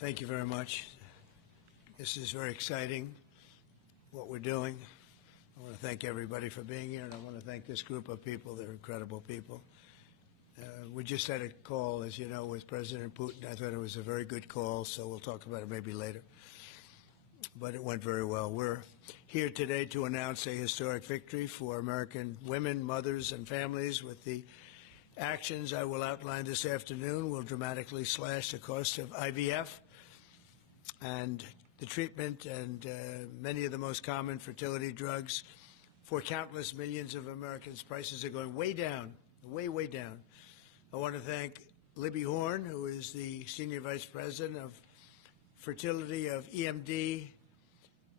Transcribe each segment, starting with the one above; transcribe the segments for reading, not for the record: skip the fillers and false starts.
Thank you very much. This is very exciting, what we're doing. I want to thank everybody for being here, and I want to thank this group of people. They're incredible people. We just had a call, as you know, with President Putin. I thought it was a very good call, so we'll talk about it maybe later. But it went very well. We're here today to announce a historic victory for American women, mothers, and families. With the actions I will outline this afternoon will dramatically slash the cost of IVF and the treatment and many of the most common fertility drugs for countless millions of Americans. Prices are going way down, way down. I want to thank Libby Horn, who is the Senior Vice President of Fertility of EMD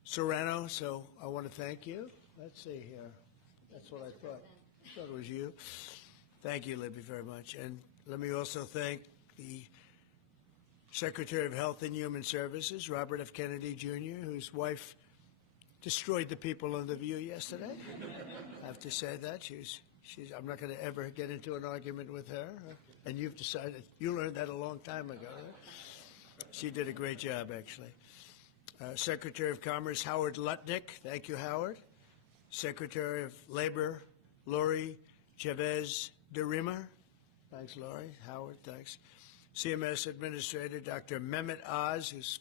Serrano. So I want to thank you. Let's see here. That's what I thought. I thought it was you. Thank you, Libby, very much. And let me also thank the Secretary of Health and Human Services, Robert F. Kennedy, Jr., whose wife destroyed the people on The View yesterday. I have to say that. I'm not going to ever get into an argument with her. And you've decided, you learned that a long time ago. Right? She did a great job, actually. Secretary of Commerce, Howard Lutnick. Thank you, Howard. Secretary of Labor, Lori Chavez de Rima. Thanks, Lori. Howard, thanks. CMS Administrator, Dr. Mehmet Oz, who's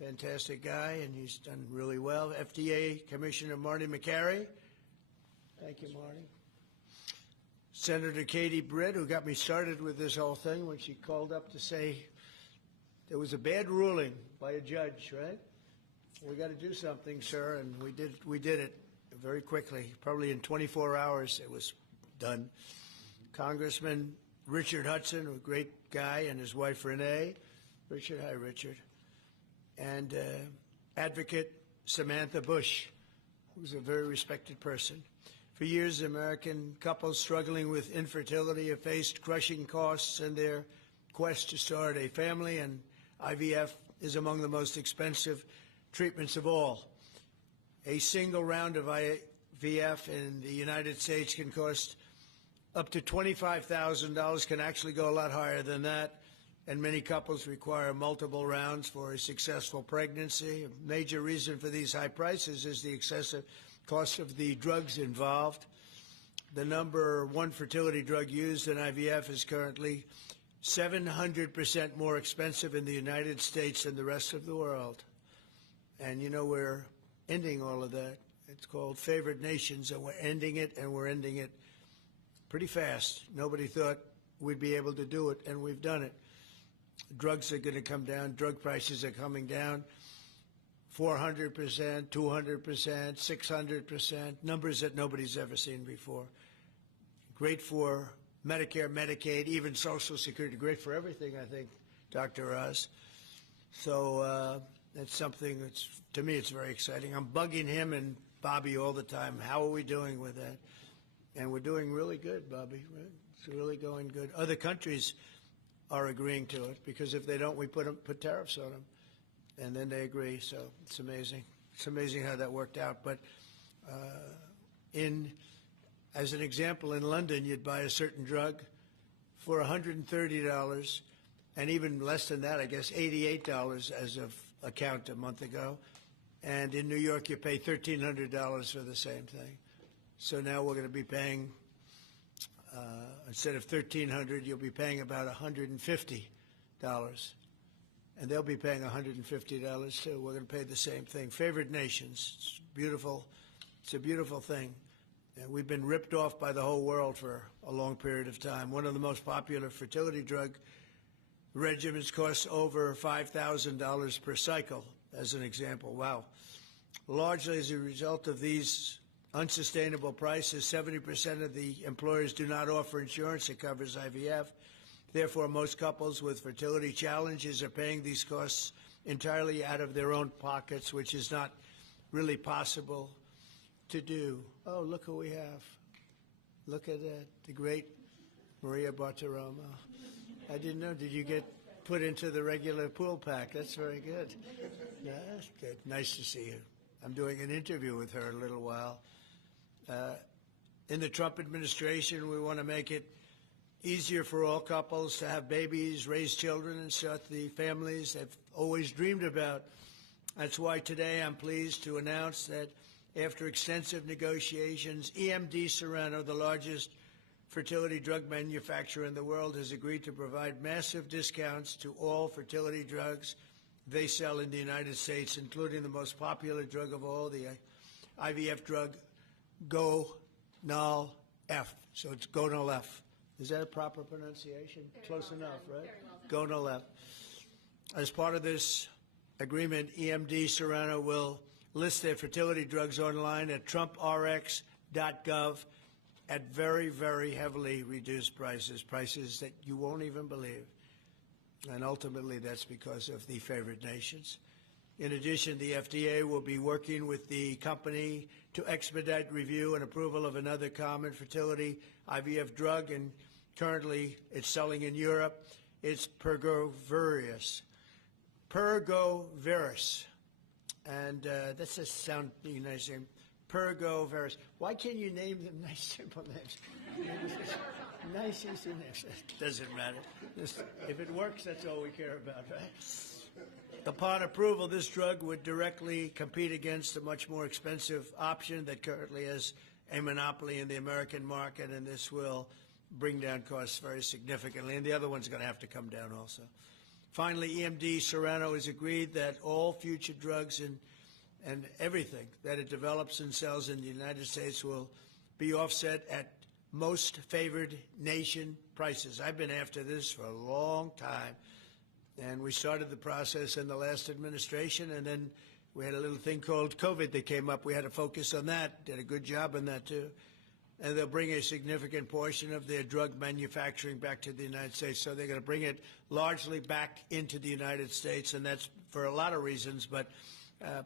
a fantastic guy, and he's done really well. FDA Commissioner Marty McCary. Thank you, Marty. Senator Katie Britt, who got me started with this whole thing when she called up to say there was a bad ruling by a judge, right? We got to do something, sir, and we did it very quickly. Probably in 24 hours it was done. Congressman Richard Hudson, a great guy, and his wife Renee. Richard, hi, Richard. And Advocate Samantha Bush, who's a very respected person. For years, American couples struggling with infertility have faced crushing costs in their quest to start a family, and IVF is among the most expensive treatments of all. A single round of IVF in the United States can cost up to $25,000, can actually go a lot higher than that, and many couples require multiple rounds for a successful pregnancy. A major reason for these high prices is the excessive cost of the drugs involved. The number one fertility drug used in IVF is currently 700% more expensive in the United States than the rest of the world. And, you know, we're ending all of that. It's called favored nations, and we're ending it, and we're ending it pretty fast. Nobody thought we'd be able to do it, and we've done it. Drugs are going to come down. Drug prices are coming down. 400%, 200%, 600%, numbers that nobody's ever seen before. Great for Medicare, Medicaid, even Social Security. Great for everything, I think, Dr. Oz. So that's something that's, to me, it's very exciting. I'm bugging him and Bobby all the time. How are we doing with that? And we're doing really good, Bobby. Right? It's really going good. Other countries are agreeing to it, because if they don't, we put tariffs on them. And then they agree, so it's amazing. It's amazing how that worked out. But as an example, in London, you'd buy a certain drug for $130, and even less than that, I guess, $88 as of a count a month ago. And in New York, you pay $1,300 for the same thing. So now we're going to be paying, instead of $1,300, you'll be paying about $150. And they'll be paying $150 too. We're going to pay the same thing. Favored nations. It's beautiful. It's a beautiful thing. And we've been ripped off by the whole world for a long period of time. One of the most popular fertility drug regimens costs over $5,000 per cycle, as an example. Wow. Largely as a result of these unsustainable prices, 70% of the employers do not offer insurance that covers IVF. Therefore, most couples with fertility challenges are paying these costs entirely out of their own pockets, which is not really possible to do. Oh, look who we have. Look at that, the great Maria Bartiromo. I didn't know. Did you get put into the regular pool pack? That's very good. Yeah, that's good. Nice to see you. I'm doing an interview with her in a little while. In the Trump administration, we want to make it easier for all couples to have babies, raise children, and start the families they've always dreamed about. That's why today I'm pleased to announce that after extensive negotiations, EMD Serrano, the largest fertility drug manufacturer in the world, has agreed to provide massive discounts to all fertility drugs they sell in the United States, including the most popular drug of all, the IVF drug, Gonal-F. So it's Gonal-F. Is that a proper pronunciation? Close enough, right? Gonal-F. As part of this agreement, EMD Serrano will list their fertility drugs online at trumprx.gov at very, very heavily reduced prices, prices that you won't even believe. And ultimately, that's because of the favored nations. In addition, the FDA will be working with the company to expedite review and approval of another common fertility IVF drug, and currently it's selling in Europe. It's Pergoveris. And that's a sound nice name. Pergoveris. Why can't you name them nice, simple names? Nice, easy names. Doesn't matter. If it works, that's all we care about, right? Upon approval, this drug would directly compete against a much more expensive option that currently has a monopoly in the American market, and this will bring down costs very significantly. And the other one's going to have to come down also. Finally, EMD Serrano has agreed that all future drugs and everything that it develops and sells in the United States will be offset at most favored nation prices. I've been after this for a long time, and we started the process in the last administration, and then we had a little thing called COVID that came up. We had to focus on that, did a good job on that too. And they'll bring a significant portion of their drug manufacturing back to the United States. So they're going to bring it largely back into the United States, and that's for a lot of reasons, but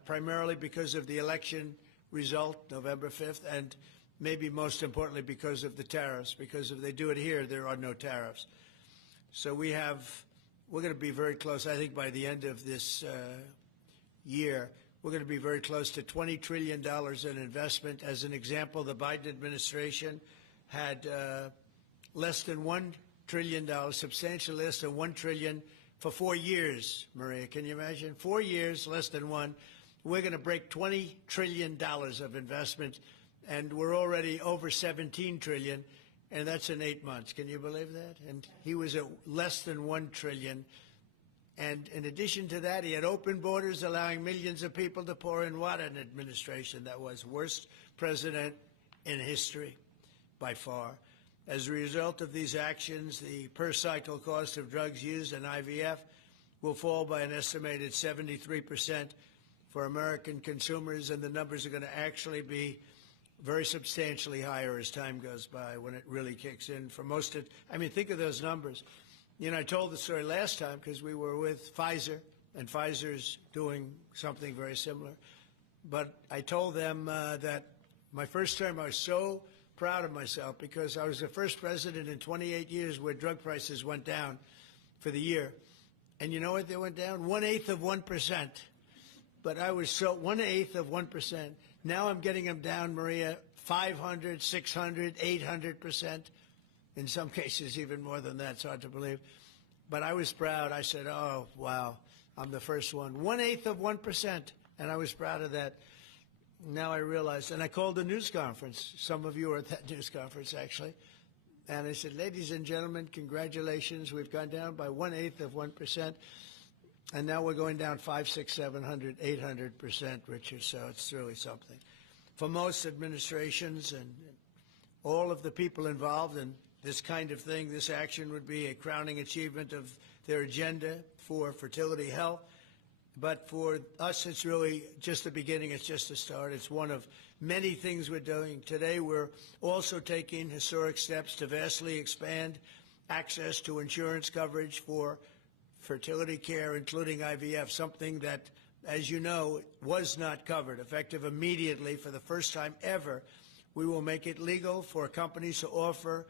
primarily because of the election result, November 5th, and maybe most importantly because of the tariffs, because if they do it here, there are no tariffs. So we're going to be very close, I think by the end of this year, we're going to be very close to $20 trillion in investment. As an example, the Biden administration had less than $1 trillion, substantially less than $1 trillion for 4 years, Maria. Can you imagine? 4 years, less than one. We're going to break $20 trillion of investment, and we're already over $17 trillion, and that's in 8 months. Can you believe that? And he was at less than $1 trillion. And in addition to that, he had open borders, allowing millions of people to pour in. What an administration that was. Worst president in history, by far. As a result of these actions, the per-cycle cost of drugs used in IVF will fall by an estimated 73% for American consumers, and the numbers are going to actually be very substantially higher as time goes by when it really kicks in. For most of, I mean, think of those numbers. You know, I told the story last time because we were with Pfizer, and Pfizer's doing something very similar. But I told them that my first term, I was so proud of myself because I was the first president in 28 years where drug prices went down for the year. And you know what they went down? 1/8 of 1%. But I was so 1/8 of 1%. Now I'm getting them down, Maria, 500, 600, 800%. In some cases, even more than that. It's hard to believe. But I was proud. I said, oh, wow, I'm the first one. 1/8 of 1%. And I was proud of that. Now I realize, and I called a news conference. Some of you were at that news conference, actually. And I said, ladies and gentlemen, congratulations. We've gone down by 1/8 of 1%. And now we're going down 500, 600, 700, 800%, Richard. So it's really something. For most administrations and all of the people involved in this kind of thing, this action would be a crowning achievement of their agenda for fertility health. But for us, it's really just the beginning. It's just the start. It's one of many things we're doing. Today, we're also taking historic steps to vastly expand access to insurance coverage for fertility care, including IVF, something that, as you know, was not covered. Effective immediately, for the first time ever, we will make it legal for companies to offer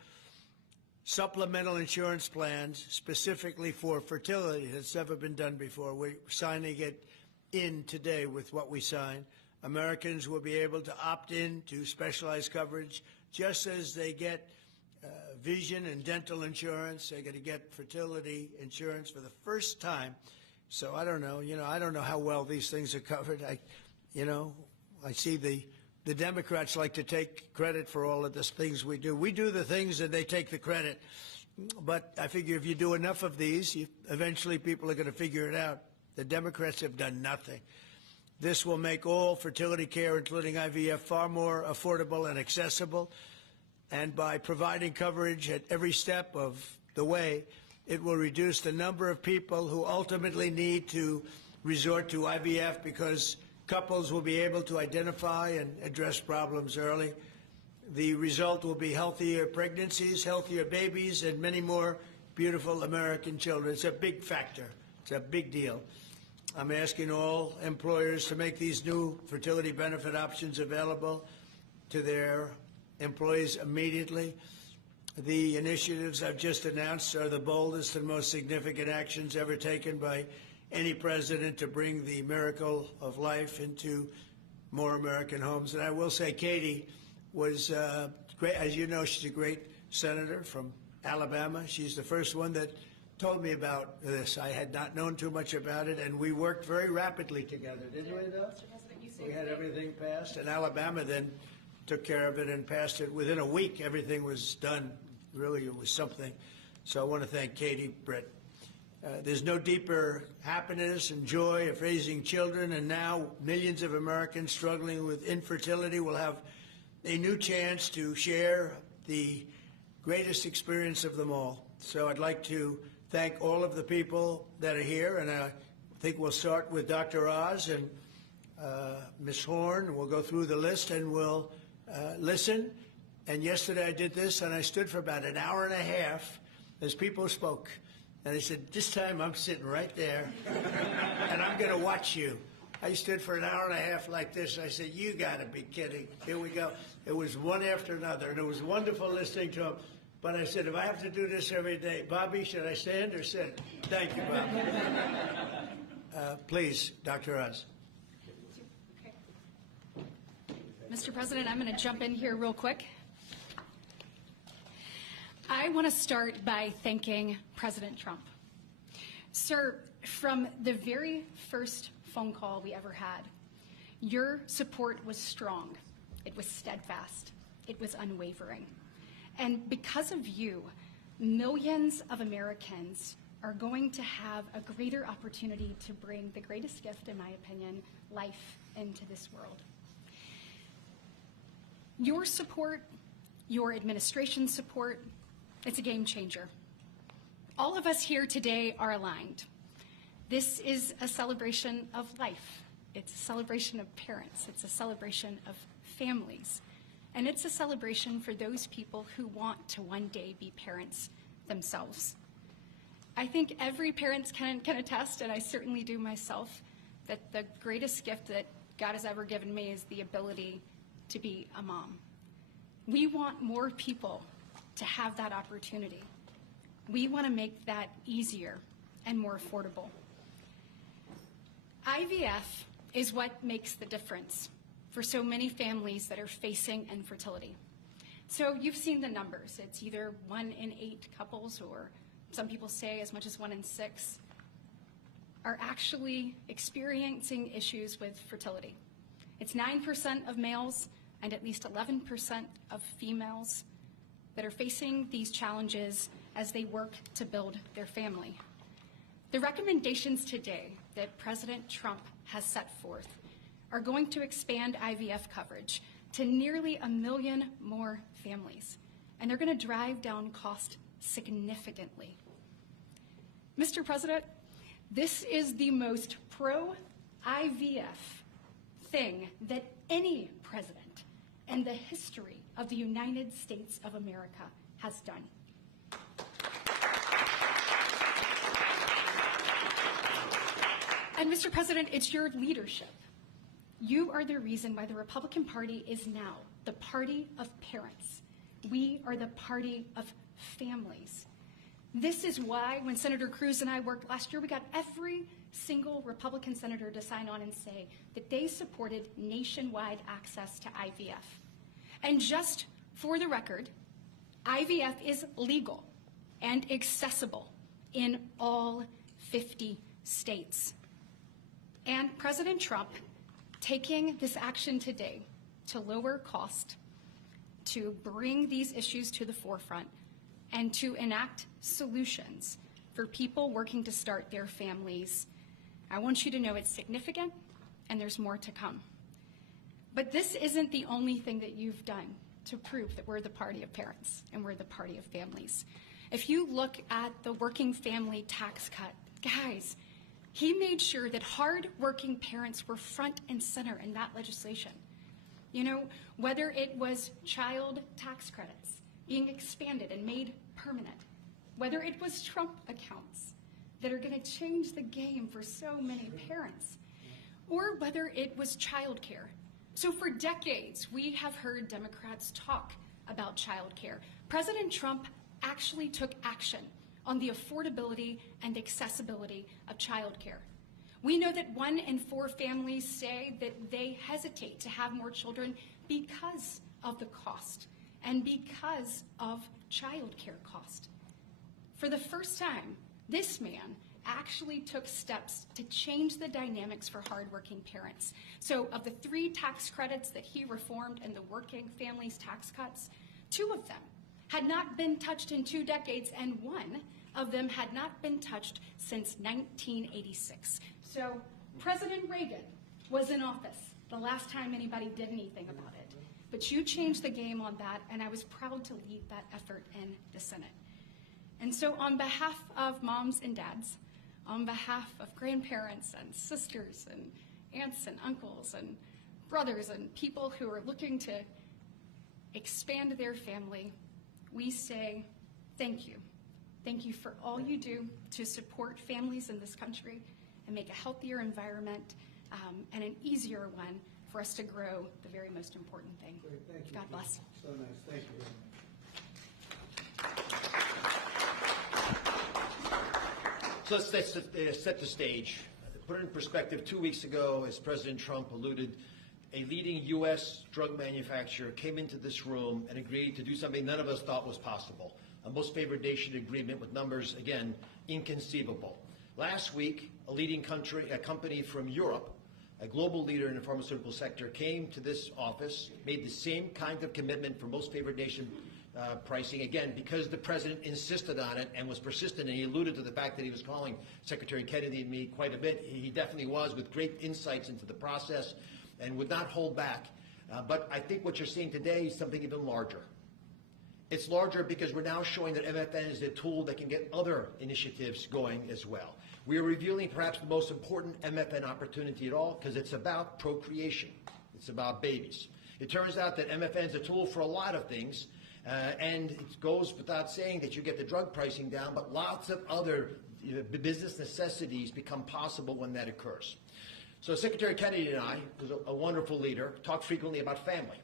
supplemental insurance plans specifically for fertility. That's never been done before. We're signing it in today with what we sign. Americans will be able to opt in to specialized coverage just as they get vision and dental insurance. They're going to get fertility insurance for the first time. So I don't know. I don't know how well these things are covered. I see the Democrats like to take credit for all of the things we do. We do the things and they take the credit. But I figure if you do enough of these, eventually people are going to figure it out. The Democrats have done nothing. This will make all fertility care, including IVF, far more affordable and accessible. And by providing coverage at every step of the way, it will reduce the number of people who ultimately need to resort to IVF because couples will be able to identify and address problems early. The result will be healthier pregnancies, healthier babies, and many more beautiful American children. It's a big factor. It's a big deal. I'm asking all employers to make these new fertility benefit options available to their employees immediately. The initiatives I've just announced are the boldest and most significant actions ever taken by any president to bring the miracle of life into more American homes. And I will say Katie was great. As you know, she's a great senator from Alabama. She's the first one that told me about this. I had not known too much about it, and we worked very rapidly together, didn't we, though? We had everything passed, and Alabama then took care of it and passed it. Within a week, everything was done. Really, it was something. So I want to thank Katie Britt. There's no deeper happiness and joy of raising children, and now millions of Americans struggling with infertility will have a new chance to share the greatest experience of them all. So I'd like to thank all of the people that are here, and I think we'll start with Dr. Oz and Ms. Horn. We'll go through the list and we'll listen. And yesterday I did this, and I stood for about an hour and a half as people spoke. And I said, this time I'm sitting right there, and I'm going to watch you. I stood for an hour and a half like this. I said, you got to be kidding. Here we go. It was one after another, and it was wonderful listening to them. But I said, if I have to do this every day, Bobby, should I stand or sit? Thank you, Bobby. Please, Dr. Oz. Okay. Mr. President, I'm going to jump in here real quick. I want to start by thanking President Trump. Sir, from the very first phone call we ever had, your support was strong. It was steadfast. It was unwavering. And because of you, millions of Americans are going to have a greater opportunity to bring the greatest gift, in my opinion, life into this world. Your support, your administration's support, it's a game changer. All of us here today are aligned. This is a celebration of life. It's a celebration of parents. It's a celebration of families. And it's a celebration for those people who want to one day be parents themselves. I think every parent can attest, and I certainly do myself, that the greatest gift that God has ever given me is the ability to be a mom. We want more people to have that opportunity. We want to make that easier and more affordable. IVF is what makes the difference for so many families that are facing infertility. So you've seen the numbers. It's either 1 in 8 couples, or some people say as much as 1 in 6, are actually experiencing issues with fertility. It's 9% of males and at least 11% of females that are facing these challenges as they work to build their family. The recommendations today that President Trump has set forth are going to expand IVF coverage to nearly 1 million more families, and they're going to drive down cost significantly. Mr. President, this is the most pro-IVF thing that any president in the history of the United States of America has done. And Mr. President, it's your leadership. You are the reason why the Republican Party is now the party of parents. We are the party of families. This is why when Senator Cruz and I worked last year, we got every single Republican senator to sign on and say that they supported nationwide access to IVF. And just for the record, IVF is legal and accessible in all 50 states. And President Trump taking this action today to lower cost, to bring these issues to the forefront, and to enact solutions for people working to start their families, I want you to know it's significant and there's more to come. But this isn't the only thing that you've done to prove that we're the party of parents and we're the party of families. If you look at the working family tax cut, guys, he made sure that hard-working parents were front and center in that legislation. You know, whether it was child tax credits being expanded and made permanent, whether it was Trump accounts that are going to change the game for so many parents, or whether it was child care. So for decades, we have heard Democrats talk about child care. President Trump actually took action on the affordability and accessibility of child care. We know that 1 in 4 families say that they hesitate to have more children because of the cost and because of child care cost. For the first time, this man actually took steps to change the dynamics for hardworking parents. So of the 3 tax credits that he reformed and the working families tax cuts, 2 of them had not been touched in 2 decades, and 1 of them had not been touched since 1986. So President Reagan was in office the last time anybody did anything about it. But you changed the game on that, and I was proud to lead that effort in the Senate. And so on behalf of moms and dads, on behalf of grandparents and sisters and aunts and uncles and brothers and people who are looking to expand their family, we say thank you. Thank you for all you do to support families in this country and make a healthier environment and an easier one for us to grow the very most important thing. Great, thank you. God bless. So nice. Thank you very much. So let's set the stage. To put it in perspective, 2 weeks ago, as President Trump alluded, a leading U.S. drug manufacturer came into this room and agreed to do something none of us thought was possible, a most favored nation agreement with numbers, again, inconceivable. Last week, a company from Europe, a global leader in the pharmaceutical sector, came to this office, made the same kind of commitment for most favored nation pricing, again, because the president insisted on it and was persistent, and he alluded to the fact that he was calling Secretary Kennedy and me quite a bit. He definitely was, with great insights into the process and would not hold back. But I think what you're seeing today is something even larger. It's larger because we're now showing that MFN is a tool that can get other initiatives going as well. We are revealing perhaps the most important MFN opportunity at all, because it's about procreation. It's about babies. It turns out that MFN is a tool for a lot of things, and it goes without saying that you get the drug pricing down, but lots of other business necessities become possible when that occurs. So Secretary Kennedy and I, who's a wonderful leader, talk frequently about family.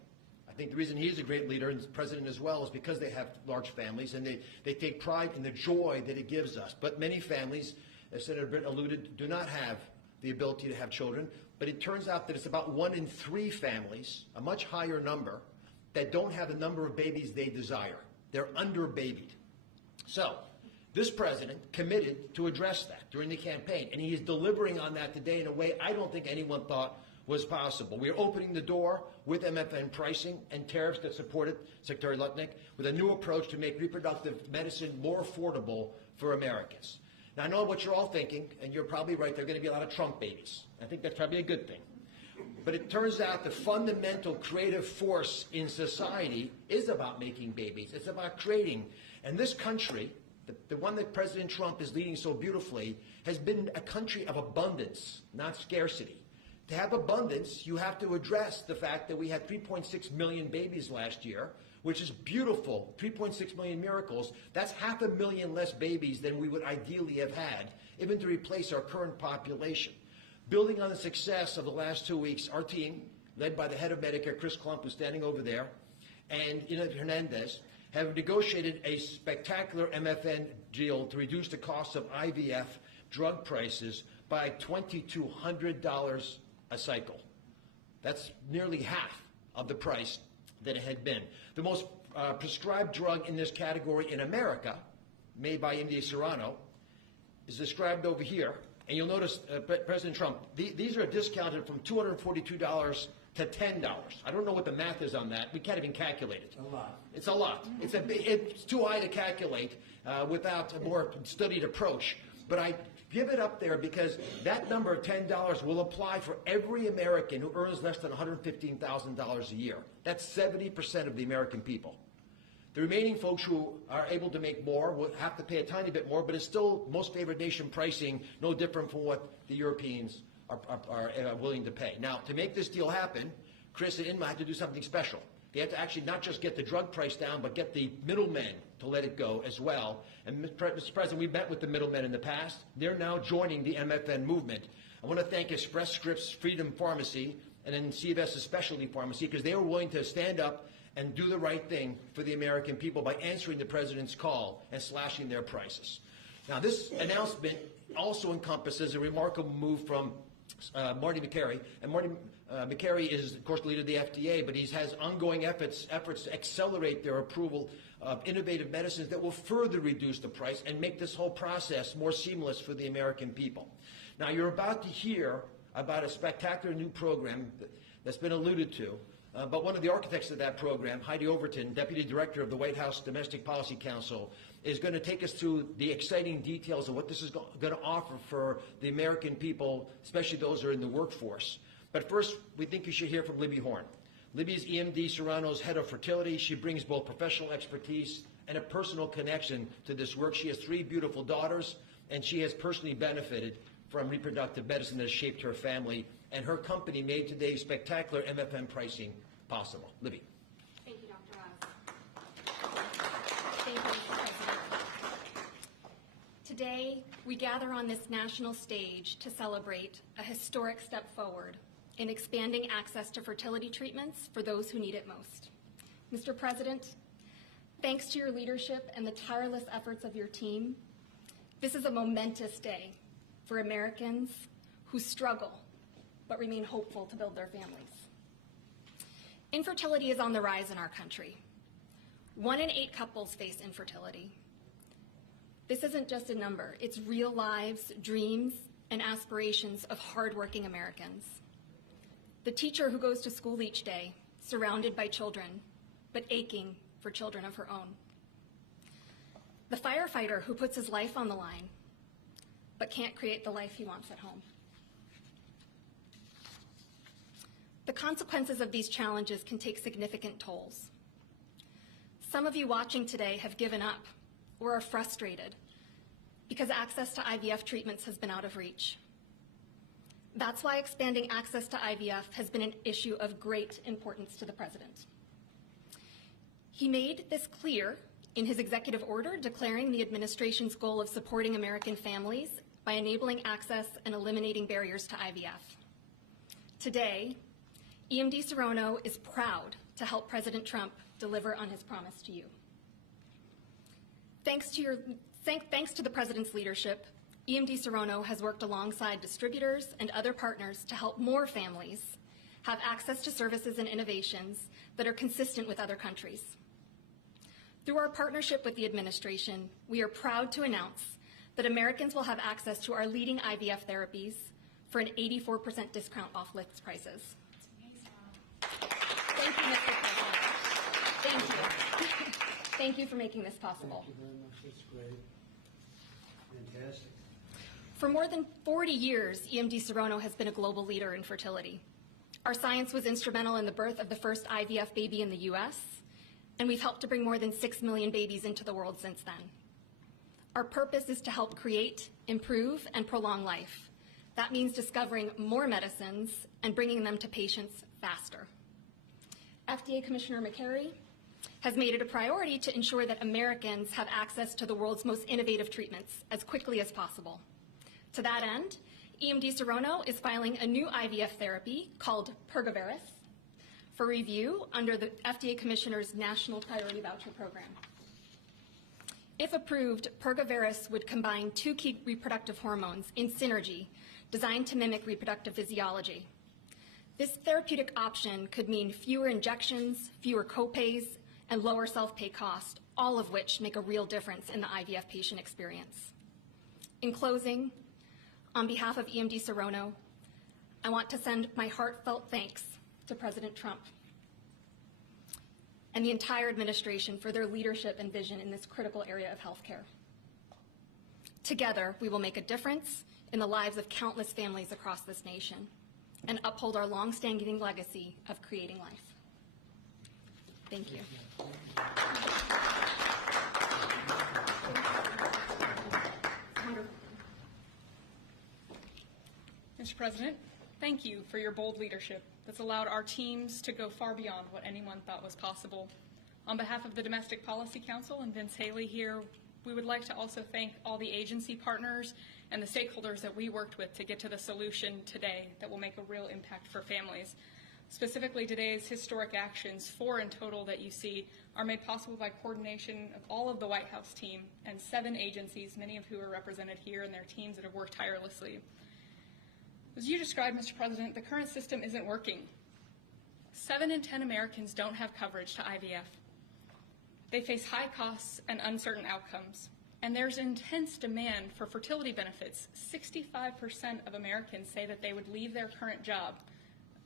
I think the reason he's a great leader, and the president as well, is because they have large families and they take pride in the joy that it gives us. But many families, as Senator Britt alluded, do not have the ability to have children. But it turns out that it's about 1 in 3 families, a much higher number, that don't have the number of babies they desire. They're under-babied. So this president committed to address that during the campaign, and he is delivering on that today in a way I don't think anyone thought was possible. We are opening the door with MFN pricing and tariffs that supported Secretary Lutnick with a new approach to make reproductive medicine more affordable for Americans. Now, I know what you're all thinking, and you're probably right, there are going to be a lot of Trump babies. I think that's probably a good thing. But it turns out the fundamental creative force in society is about making babies. It's about creating. And this country, the one that President Trump is leading so beautifully, has been a country of abundance, not scarcity. To have abundance, you have to address the fact that we had 3.6 million babies last year, which is beautiful, 3.6 million miracles. That's 500,000 less babies than we would ideally have had, even to replace our current population. Building on the success of the last 2 weeks, our team, led by the head of Medicare, Chris Klump, who's standing over there, and Ina Hernandez, have negotiated a spectacular MFN deal to reduce the cost of IVF drug prices by $2,200 a cycle. That's nearly half of the price that it had been. The most prescribed drug in this category in America, made by MD Serrano, is described over here. And you'll notice, President Trump, these are discounted from $242 to $10. I don't know what the math is on that. We can't even calculate it. A lot. It's a lot. It's too high to calculate without a more studied approach. But I give it up there because that number of $10 will apply for every American who earns less than $115,000 a year. That's 70% of the American people. The remaining folks who are able to make more will have to pay a tiny bit more, but it's still most favored nation pricing, no different from what the Europeans are willing to pay. Now, to make this deal happen, Chris and Inma had to do something special. They had to actually not just get the drug price down, but get the middlemen to let it go as well. And Mr. President, we've met with the middlemen in the past. They're now joining the MFN movement. I want to thank Express Scripts Freedom Pharmacy and then CBS's Specialty Pharmacy because they were willing to stand up and do the right thing for the American people by answering the President's call and slashing their prices. Now, this announcement also encompasses a remarkable move from Marty Makary. And Marty Makary is, of course, the leader of the FDA, but he has ongoing efforts to accelerate their approval of innovative medicines that will further reduce the price and make this whole process more seamless for the American people. Now, you're about to hear about a spectacular new program that's been alluded to, but one of the architects of that program, Heidi Overton, Deputy Director of the White House Domestic Policy Council, is going to take us through the exciting details of what this is going to offer for the American people, especially those who are in the workforce. But first, we think you should hear from Libby Horn. Libby is EMD Serrano's head of fertility. She brings both professional expertise and a personal connection to this work. She has 3 beautiful daughters, and she has personally benefited from reproductive medicine that has shaped her family, and her company made today's spectacular MFN pricing possible. Libby. Thank you, Dr. Oz. Thank you, Mr. President. Today, we gather on this national stage to celebrate a historic step forward in expanding access to fertility treatments for those who need it most. Mr. President, thanks to your leadership and the tireless efforts of your team, this is a momentous day for Americans who struggle but remain hopeful to build their families. Infertility is on the rise in our country. 1 in 8 couples face infertility. This isn't just a number, it's real lives, dreams, and aspirations of hardworking Americans. The teacher who goes to school each day, surrounded by children, but aching for children of her own. The firefighter who puts his life on the line, but can't create the life he wants at home. The consequences of these challenges can take significant tolls. Some of you watching today have given up or are frustrated because access to IVF treatments has been out of reach. That's why expanding access to IVF has been an issue of great importance to the President. He made this clear in his executive order declaring the administration's goal of supporting American families by enabling access and eliminating barriers to IVF. Today, EMD Serrano is proud to help President Trump deliver on his promise to you. Thanks to the President's leadership, EMD Serrano has worked alongside distributors and other partners to help more families have access to services and innovations that are consistent with other countries. Through our partnership with the administration, we are proud to announce that Americans will have access to our leading IVF therapies for an 84% discount off list prices. Thank you, Mr. President. Thank you. Thank you for making this possible. Thank you very much. That's great. Fantastic. For more than 40 years, EMD Serrano has been a global leader in fertility. Our science was instrumental in the birth of the first IVF baby in the U.S., and we've helped to bring more than 6 million babies into the world since then. Our purpose is to help create, improve, and prolong life. That means discovering more medicines and bringing them to patients faster. FDA Commissioner Makary has made it a priority to ensure that Americans have access to the world's most innovative treatments as quickly as possible. To that end, EMD Serrano is filing a new IVF therapy called Pergoveris for review under the FDA Commissioner's National Priority Voucher Program. If approved, Pergoveris would combine 2 key reproductive hormones in synergy designed to mimic reproductive physiology. This therapeutic option could mean fewer injections, fewer copays, and lower self-pay cost, all of which make a real difference in the IVF patient experience. In closing, on behalf of EMD Serono, I want to send my heartfelt thanks to President Trump and the entire administration for their leadership and vision in this critical area of healthcare. Together, we will make a difference in the lives of countless families across this nation and uphold our long-standing legacy of creating life. Thank you. Mr. President, thank you for your bold leadership that's allowed our teams to go far beyond what anyone thought was possible. On behalf of the Domestic Policy Council and Vince Haley here, we would like to also thank all the agency partners and the stakeholders that we worked with to get to the solution today that will make a real impact for families. Specifically, today's historic actions, 4 in total that you see, are made possible by coordination of all of the White House team and 7 agencies, many of who are represented here, and their teams that have worked tirelessly. As you described, Mr. President, the current system isn't working. 7 in 10 Americans don't have coverage to IVF. They face high costs and uncertain outcomes. And there's intense demand for fertility benefits. 65% of Americans say that they would leave their current job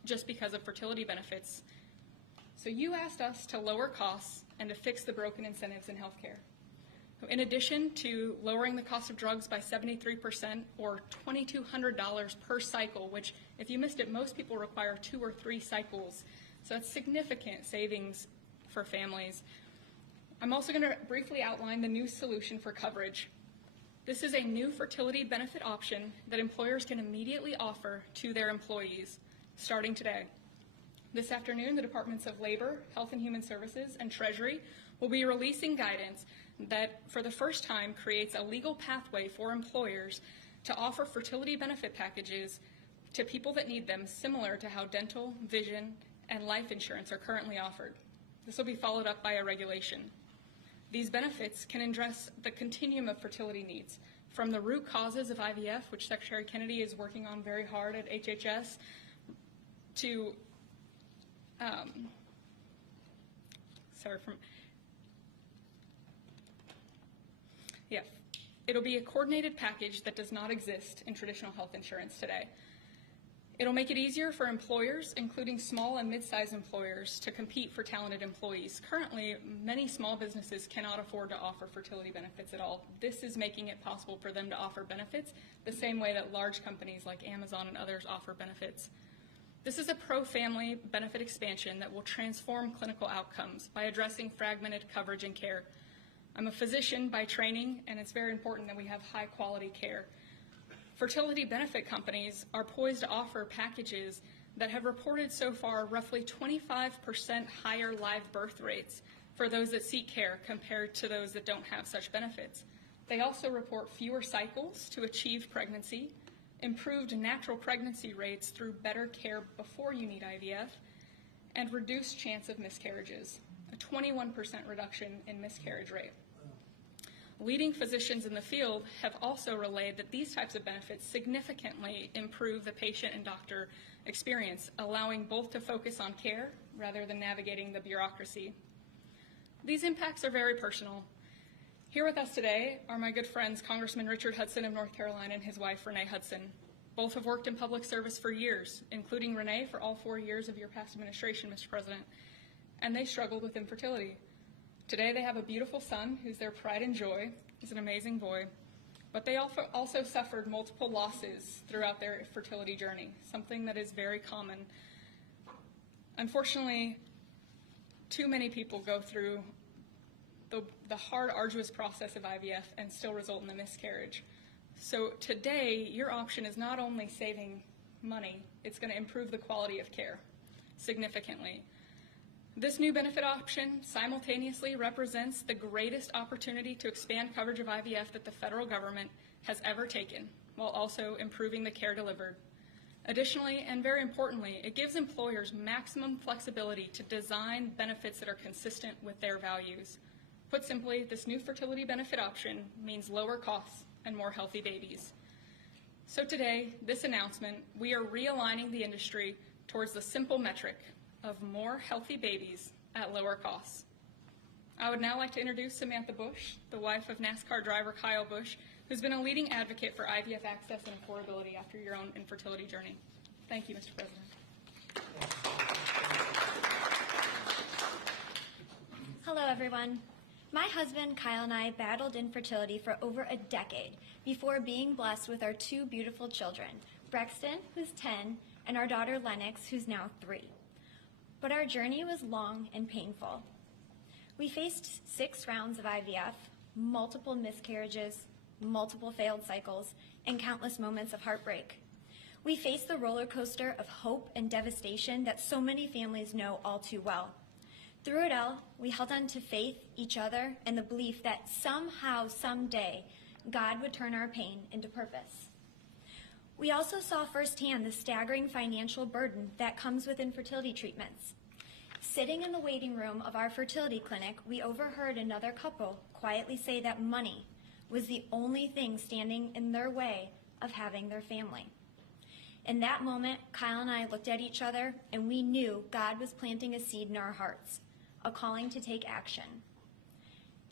just because of fertility benefits. So you asked us to lower costs and to fix the broken incentives in healthcare. In addition to lowering the cost of drugs by 73% or $2,200 per cycle, which if you missed it, most people require 2 or 3 cycles. So that's significant savings for families. I'm also going to briefly outline the new solution for coverage. This is a new fertility benefit option that employers can immediately offer to their employees starting today. This afternoon, the Departments of Labor, Health and Human Services, and Treasury will be releasing guidance that for the first time creates a legal pathway for employers to offer fertility benefit packages to people that need them, similar to how dental, vision, and life insurance are currently offered. This will be followed up by a regulation. These benefits can address the continuum of fertility needs, from the root causes of IVF, which Secretary Kennedy is working on very hard at HHS, to it'll be a coordinated package that does not exist in traditional health insurance today. It'll make it easier for employers, including small and mid-sized employers, to compete for talented employees. Currently, many small businesses cannot afford to offer fertility benefits at all. This is making it possible for them to offer benefits the same way that large companies like Amazon and others offer benefits. This is a pro-family benefit expansion that will transform clinical outcomes by addressing fragmented coverage and care. I'm a physician by training, and it's very important that we have high-quality care. Fertility benefit companies are poised to offer packages that have reported so far roughly 25% higher live birth rates for those that seek care compared to those that don't have such benefits. They also report fewer cycles to achieve pregnancy, improved natural pregnancy rates through better care before you need IVF, and reduced chance of miscarriages, a 21% reduction in miscarriage rate. Leading physicians in the field have also relayed that these types of benefits significantly improve the patient and doctor experience, allowing both to focus on care rather than navigating the bureaucracy. These impacts are very personal. Here with us today are my good friends, Congressman Richard Hudson of North Carolina and his wife, Renee Hudson. Both have worked in public service for years, including Renee for all 4 years of your past administration, Mr. President, and they struggled with infertility. Today they have a beautiful son who's their pride and joy. He's an amazing boy. But they also suffered multiple losses throughout their fertility journey, something that is very common. Unfortunately, too many people go through the hard, arduous process of IVF and still result in a miscarriage. So today, your option is not only saving money, it's going to improve the quality of care significantly. This new benefit option simultaneously represents the greatest opportunity to expand coverage of IVF that the federal government has ever taken, while also improving the care delivered. Additionally, and very importantly, it gives employers maximum flexibility to design benefits that are consistent with their values. Put simply, this new fertility benefit option means lower costs and more healthy babies. So today, this announcement, we are realigning the industry towards the simple metric of more healthy babies at lower costs. I would now like to introduce Samantha Bush, the wife of NASCAR driver Kyle Busch, who's been a leading advocate for IVF access and affordability after your own infertility journey. Thank you, Mr. President. Hello, everyone. My husband, Kyle, and I battled infertility for over a decade before being blessed with our two beautiful children, Brexton, who's 10, and our daughter, Lennox, who's now 3. But our journey was long and painful. We faced 6 rounds of IVF, multiple miscarriages, multiple failed cycles, and countless moments of heartbreak. We faced the roller coaster of hope and devastation that so many families know all too well. Through it all, we held on to faith, each other, and the belief that somehow, someday, God would turn our pain into purpose. We also saw firsthand the staggering financial burden that comes with infertility treatments. Sitting in the waiting room of our fertility clinic, we overheard another couple quietly say that money was the only thing standing in their way of having their family. In that moment, Kyle and I looked at each other, and we knew God was planting a seed in our hearts, a calling to take action.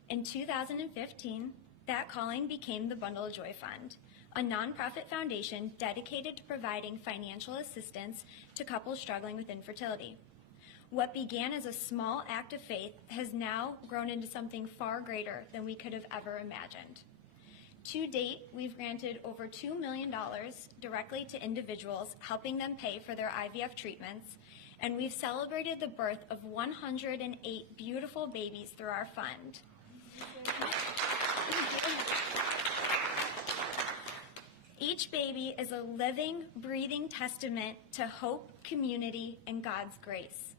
In 2015, that calling became the Bundle of Joy Fund, a nonprofit foundation dedicated to providing financial assistance to couples struggling with infertility. What began as a small act of faith has now grown into something far greater than we could have ever imagined. To date, we've granted over $2 million directly to individuals, helping them pay for their IVF treatments, and we've celebrated the birth of 108 beautiful babies through our fund. Each baby is a living, breathing testament to hope, community, and God's grace.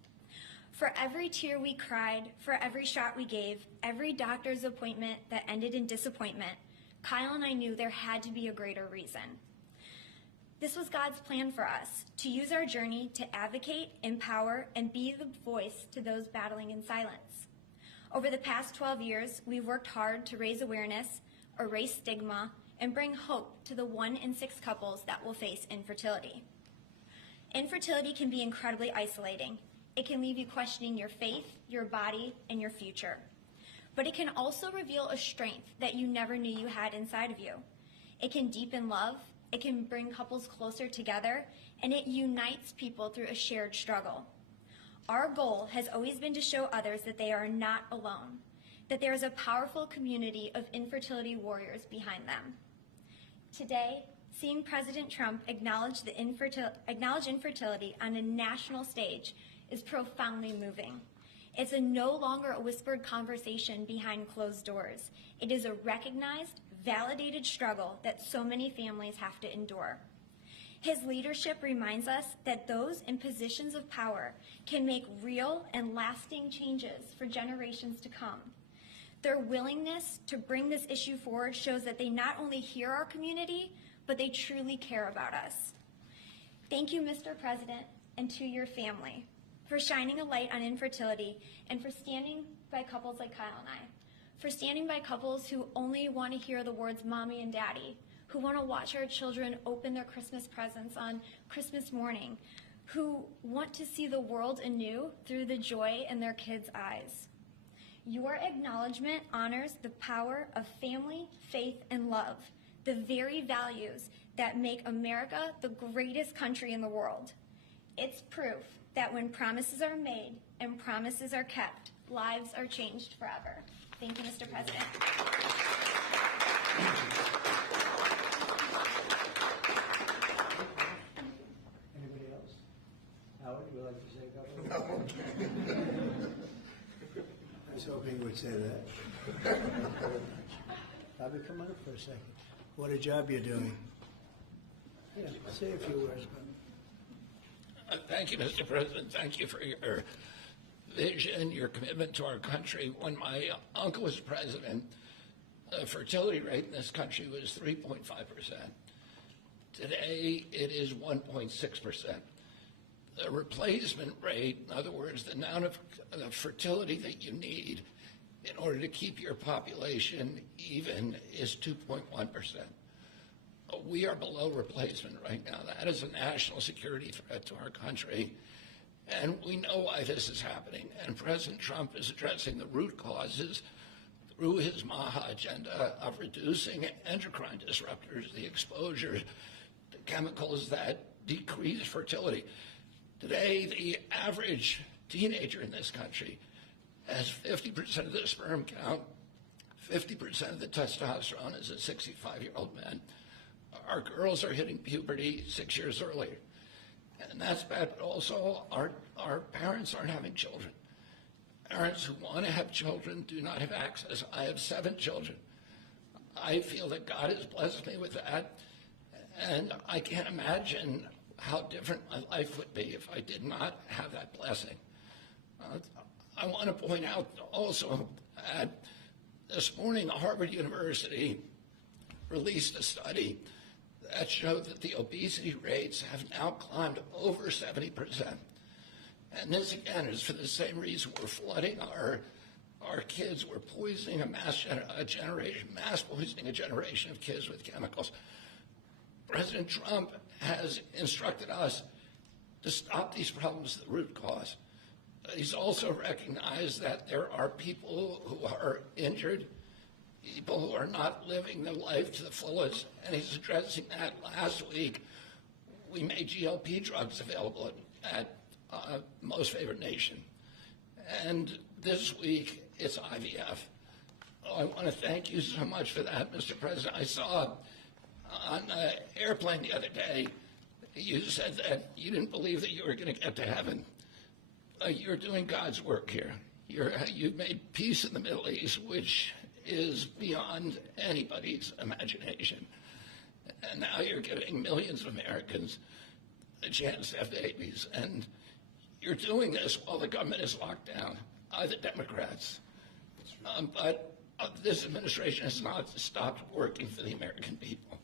For every tear we cried, for every shot we gave, every doctor's appointment that ended in disappointment, Kyle and I knew there had to be a greater reason. This was God's plan for us, to use our journey to advocate, empower, and be the voice to those battling in silence. Over the past 12 years, we've worked hard to raise awareness, erase stigma, and bring hope to the 1 in 6 couples that will face infertility. Infertility can be incredibly isolating. It can leave you questioning your faith, your body, and your future. But it can also reveal a strength that you never knew you had inside of you. It can deepen love, it can bring couples closer together, and it unites people through a shared struggle. Our goal has always been to show others that they are not alone, that there is a powerful community of infertility warriors behind them. Today, seeing President Trump acknowledge infertility on a national stage is profoundly moving. It's no longer a whispered conversation behind closed doors. It is a recognized, validated struggle that so many families have to endure. His leadership reminds us that those in positions of power can make real and lasting changes for generations to come. Their willingness to bring this issue forward shows that they not only hear our community, but they truly care about us. Thank you, Mr. President, and to your family, for shining a light on infertility and for standing by couples like Kyle and I, for standing by couples who only want to hear the words mommy and daddy, who want to watch our children open their Christmas presents on Christmas morning, who want to see the world anew through the joy in their kids' eyes. Your acknowledgement honors the power of family, faith, and love, the very values that make America the greatest country in the world. It's proof that when promises are made and promises are kept, lives are changed forever. Thank you, Mr. President. Anybody else? Howard, would you like to say a couple? No. I was hoping you would say that. Bobby, come on up for a second. What a job you're doing. Yeah, say a few words, Bobby. Thank you, Mr. President. Thank you for your vision, your commitment to our country. When my uncle was president, the fertility rate in this country was 3.5%. Today, it is 1.6%. The replacement rate, in other words, the amount of fertility that you need in order to keep your population even, is 2.1%. We are below replacement right now. That is a national security threat to our country. And we know why this is happening. And President Trump is addressing the root causes through his MAHA agenda of reducing endocrine disruptors, the exposure to chemicals that decrease fertility. Today, the average teenager in this country has 50% of the sperm count, 50% of the testosterone as a 65-year-old man. Our girls are hitting puberty 6 years earlier. And that's bad, but also our parents aren't having children. Parents who want to have children do not have access. I have 7 children. I feel that God has blessed me with that, and I can't imagine how different my life would be if I did not have that blessing. I want to point out also that this morning Harvard University released a study that showed that the obesity rates have now climbed over 70%. And this, again, is for the same reason we're flooding our kids. We're poisoning mass poisoning a generation of kids with chemicals. President Trump has instructed us to stop these problems at the root cause. He's also recognized that there are people who are injured, people who are not living their life to the fullest, and he's addressing that. Last week, we made GLP drugs available at Most Favored Nation. And this week, it's IVF. I want to thank you so much for that, Mr. President. I saw on an airplane the other day, you said that you didn't believe that you were going to get to heaven. You're doing God's work here. You've made peace in the Middle East, which is beyond anybody's imagination. And now you're giving millions of Americans a chance to have babies. And you're doing this while the government is locked down by the Democrats. But this administration has not stopped working for the American people.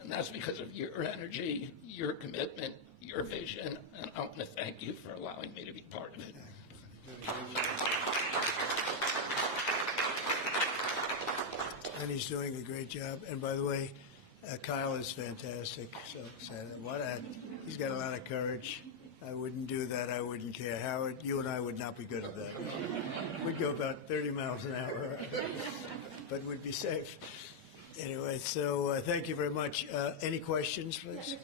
And that's because of your energy, your commitment, your vision, and I want to thank you for allowing me to be part of it. And he's doing a great job. And by the way, Kyle is fantastic. So excited. He's got a lot of courage. I wouldn't do that. I wouldn't care. Howard, you and I would not be good at that. We'd go about 30 miles an hour, but we'd be safe. Anyway, so thank you very much. Any questions, please?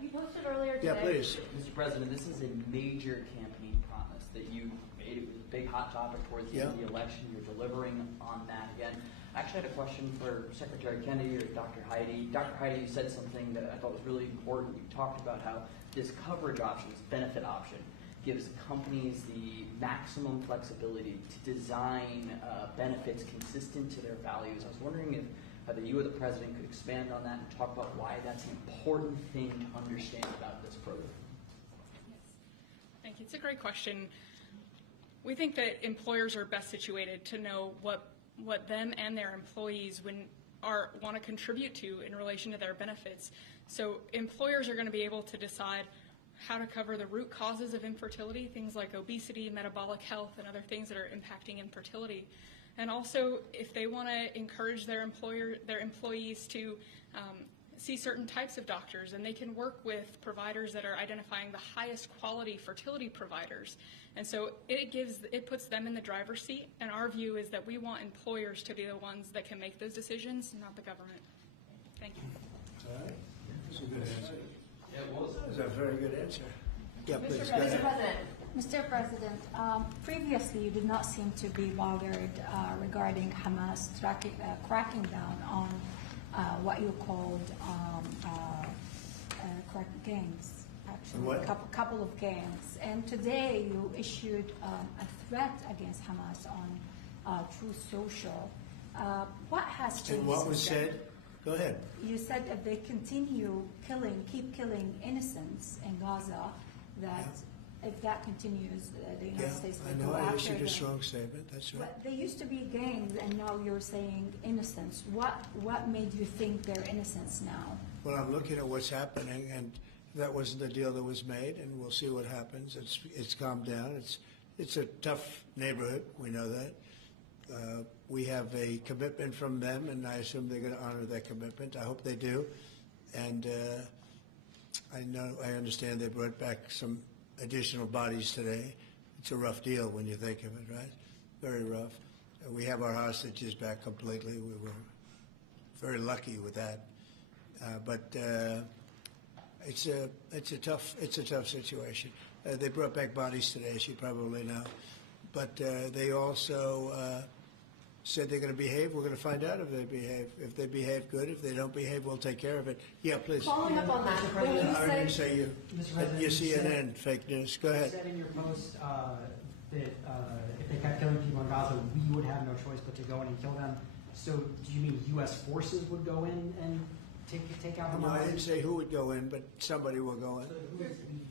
You posted earlier today. Yeah, please. Mr. President, this is a major campaign promise that you made. It was a big hot topic towards the end of the election. You're delivering on that again. I actually had a question for Secretary Kennedy or Dr. Heidi. Dr. Heidi, you said something that I thought was really important. You talked about how this coverage option, this benefit option, gives companies the maximum flexibility to design benefits consistent to their values. I was wondering if either you or the President could expand on that and talk about why that's an important thing to understand about this program. Thank you. It's a great question. We think that employers are best situated to know what them and their employees want to contribute to in relation to their benefits. So employers are going to be able to decide how to cover the root causes of infertility, things like obesity, metabolic health, and other things that are impacting infertility. And also, if they want to encourage their employees to see certain types of doctors, and they can work with providers that are identifying the highest quality fertility providers. And so it puts them in the driver's seat, and our view is that we want employers to be the ones that can make those decisions, not the government. Thank you. All right. That's a good answer. Yeah, what was that? That's a very good answer. Yeah, please. Mr. Go ahead. President. Mr. President, previously you did not seem to be bothered regarding Hamas cracking down on what you called gangs, actually, What? a couple of gangs. And today you issued a threat against Hamas on Truth Social. What has changed? And what was since then? said? Go ahead. You said if they continue keep killing innocents in Gaza, that if that continues, the United States I will know go I after issued a them. strong statement. That's right. But they used to be gangs, and now you're saying innocents. What made you think they're innocents now? Well, I'm looking at what's happening, and that wasn't the deal that was made, and we'll see what happens. It's calmed down. It's a tough neighborhood. We know that. We have a commitment from them, and I assume they're going to honor that commitment. I hope they do. And I understand they brought back some additional bodies today. It's a rough deal when you think of it, right? Very rough. We have our hostages back completely. We were very lucky with that. But it's a tough situation. They brought back bodies today, as you probably know. But they also said they're going to behave. We're going to find out if they behave. If they behave good, if they don't behave, we'll take care of it. Yeah, please. Following up on that, when you I didn't said, say you. You CNN, fake news. Go ahead. You said in your post that if they kept killing people in Gaza, we would have no choice but to go in and kill them. So do you mean U.S. forces would go in and take out Hamas? No, I didn't say who would go in, but somebody will go in.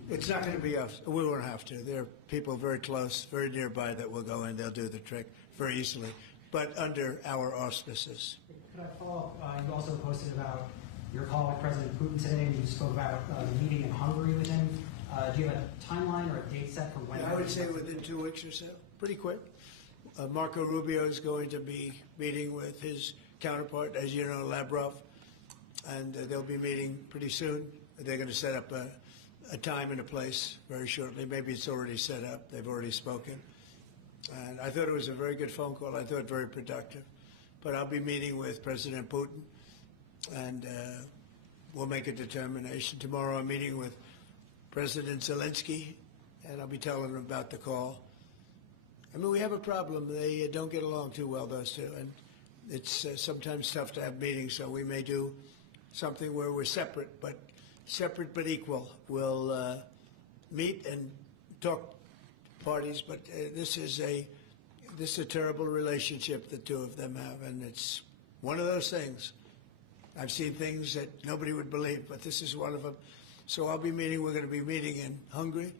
It's not going to be us. We won't have to. There are people very close, very nearby that will go in. They'll do the trick very easily, but under our auspices. Could I follow up? You also posted about your call with President Putin today, and you spoke about the meeting in Hungary with him. Do you have a timeline or a date set for when? I would say within 2 weeks or so, pretty quick. Marco Rubio is going to be meeting with his counterpart, as you know, Lavrov, and they'll be meeting pretty soon. They're going to set up a time and a place very shortly. Maybe it's already set up. They've already spoken. And I thought it was a very good phone call. I thought very productive. But I'll be meeting with President Putin, and we'll make a determination. Tomorrow I'm meeting with President Zelensky, and I'll be telling him about the call. I mean, we have a problem. They don't get along too well, those two, and it's sometimes tough to have meetings, so we may do something where we're separate but equal. We'll meet and talk parties, but this is a terrible relationship the two of them have, and it's one of those things. I've seen things that nobody would believe, but this is one of them. So I'll be meeting. We're going to be meeting in Hungary.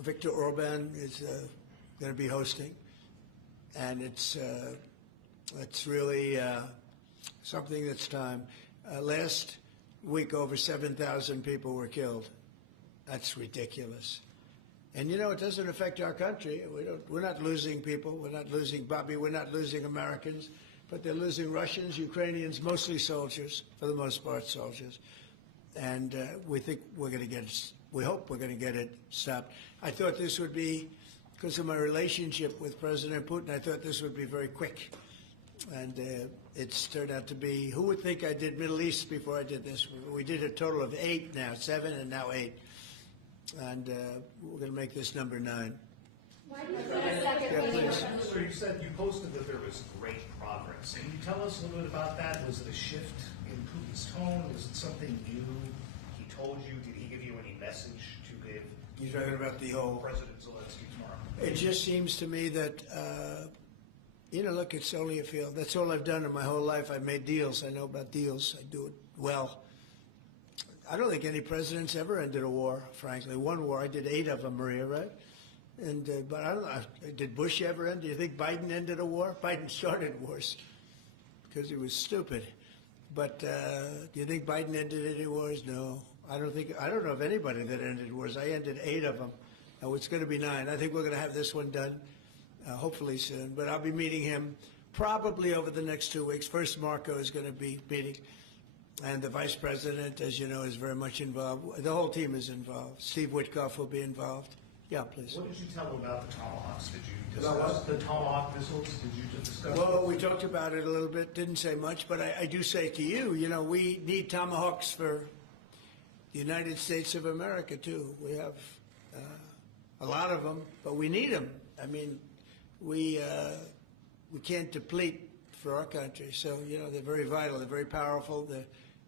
Viktor Orban is going to be hosting, and it's really something that's time. Last week, over 7,000 people were killed. That's ridiculous. And you know, it doesn't affect our country. We're not losing people. We're not losing Bobby. We're not losing Americans, but they're losing Russians, Ukrainians, mostly soldiers, for the most part, soldiers. And we think we're going to get it. We hope we're going to get it stopped. I thought this would be, because of my relationship with President Putin, I thought this would be very quick. And it's turned out to be, who would think I did Middle East before I did this? We did a total of 8 now, 7 and now 8. And we're going to make this number 9. why do you say a second meeting? So you said you posted that there was great progress. Can you tell us a little bit about that? Was it a shift in Putin's tone? Was it something new he told you? Did he give you any message to give? You're talking about the whole President Zelensky tomorrow. It just seems to me that, you know, look, it's only a field. That's all I've done in my whole life. I've made deals. I know about deals. I do it well. I don't think any president's ever ended a war, frankly. One war, I did 8 of them, Maria, right? And but I don't know, did Bush ever end? Do you think Biden ended a war? Biden started wars because he was stupid. But do you think Biden ended any wars? No. I don't know of anybody that ended wars. I ended 8 of them. Now it's going to be 9. I think we're going to have this one done, hopefully soon. But I'll be meeting him probably over the next 2 weeks. First, Marco is going to be meeting. And the vice president, as you know, is very much involved. The whole team is involved. Steve Witkoff will be involved. Yeah, please. What did you tell him about the Tomahawks? Did you discuss the Tomahawk missiles? Did you just discuss? Well, we talked about it a little bit. Didn't say much, but I do say to you, you know, we need Tomahawks for the United States of America, too. We have a lot of them, but we need them. I mean, we can't deplete for our country. So, you know, they're very vital. They're very powerful.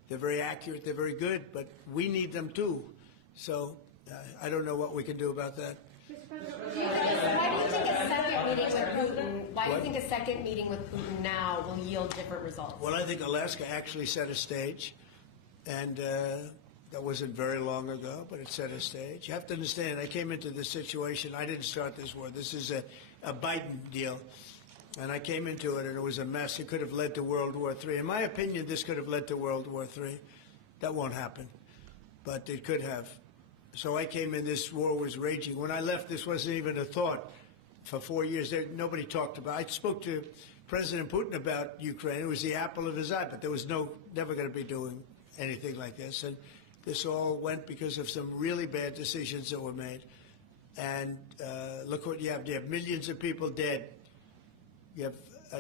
They're very accurate. They're very good, but we need them, too. So I don't know what we can do about that. Why do you think a second meeting with Putin? Why do you think a second meeting with Putin now will yield different results? Well, I think Alaska actually set a stage, and that wasn't very long ago, but it set a stage. You have to understand, I came into this situation. I didn't start this war. This is a Biden deal, and I came into it, and it was a mess. It could have led to World War III. In my opinion, this could have led to World War III. That won't happen, but it could have. So I came in, this war was raging. When I left, this wasn't even a thought. For 4 years, nobody talked about it. I spoke to President Putin about Ukraine. It was the apple of his eye, but there was never going to be doing anything like this. And this all went because of some really bad decisions that were made. And look what you have. You have millions of people dead. You have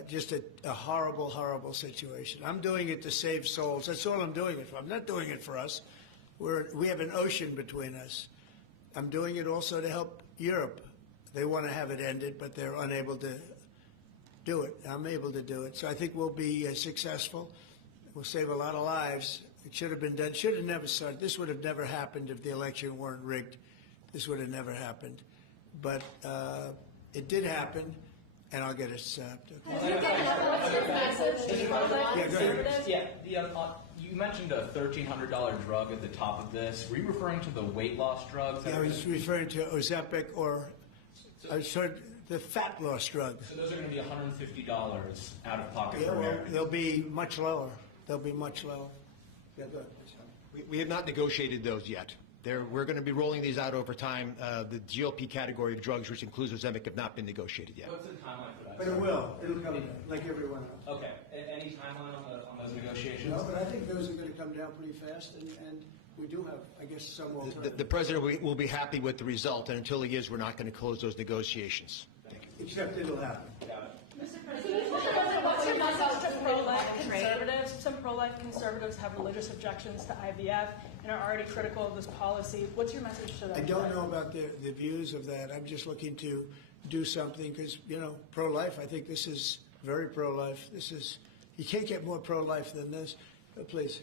just a horrible, horrible situation. I'm doing it to save souls. That's all I'm doing it for. I'm not doing it for us. We have an ocean between us. I'm doing it also to help Europe. They want to have it ended, but they're unable to do it. I'm able to do it. So I think we'll be successful. We'll save a lot of lives. It should have been done. Should have never started. This would have never happened if the election weren't rigged. This would have never happened. But it did happen, and I'll get it stopped. Okay. You mentioned a $1,300 drug at the top of this. Were you referring to the weight loss drugs? Yeah, I was referring to Ozempic or the fat loss drug. So those are going to be $150 out of pocket Yeah, for well, Americans. they'll be much lower. They'll be much lower. Yeah, go ahead. We have not negotiated those yet. We're going to be rolling these out over time. The GLP category of drugs, which includes Ozempic, have not been negotiated yet. What's the timeline for that? But it will. It'll come down, like everyone else. Okay. Any timeline on those negotiations? No, but I think those are going to come down pretty fast, and we do have, I guess, some alternatives. The president will be happy with the result, and until he is, we're not going to close those negotiations. Thank you. Except it'll happen. Mr. President, what's your message to pro-life conservatives? Some pro-life conservatives have religious objections to IVF and are already critical of this policy. What's your message to them? I don't know about the views of that. I'm just looking to do something because, pro-life, I think this is very pro-life. You can't get more pro-life than this. Please.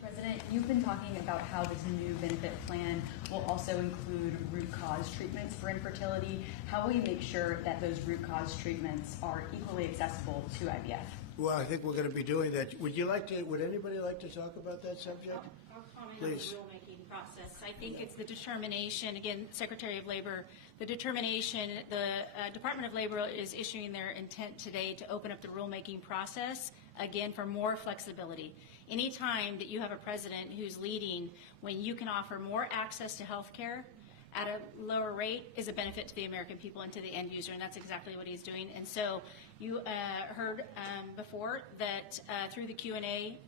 Mr. President, you've been talking about how this new benefit plan will also include root cause treatments for infertility. How will you make sure that those root cause treatments are equally accessible to IVF? Well, I think we're going to be doing that. Would anybody like to talk about that subject? I'll comment Please. on the rulemaking process. I think it's the determination, again, Secretary of Labor, the determination, the Department of Labor is issuing their intent today to open up the rulemaking process, again, for more flexibility. Anytime that you have a president who's leading when you can offer more access to health care at a lower rate is a benefit to the American people and to the end user, and that's exactly what he's doing. And so you heard before that through the Q&A